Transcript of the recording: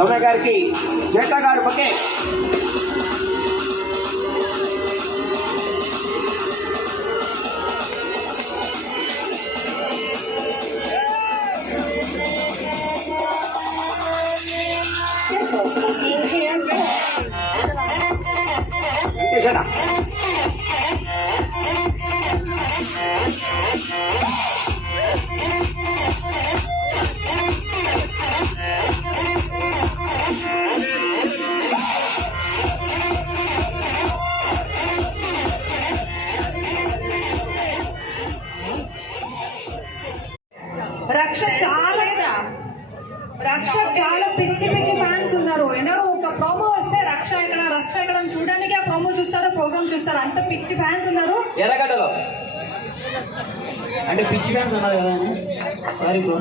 సౌమ్య గారికి శ్వేత గారు పకే వెంకటేశనా రక్ష చాలా పిచ్చి ఫ్యాన్స్ ఉన్నారు. ఏనారు ఒక ప్రోమో వస్తే రక్ష ఎక్కడ చూడడానికి ఆ ప్రోమో చూస్తారో ప్రోగ్రామ్ చూస్తారో, అంత పిచ్చి ఫ్యాన్స్ ఉన్నారు. ఎర్రగడ్డలో అంటే పిచ్చి ఫ్యాన్స్ ఉన్నారు కదా. Sorry bro.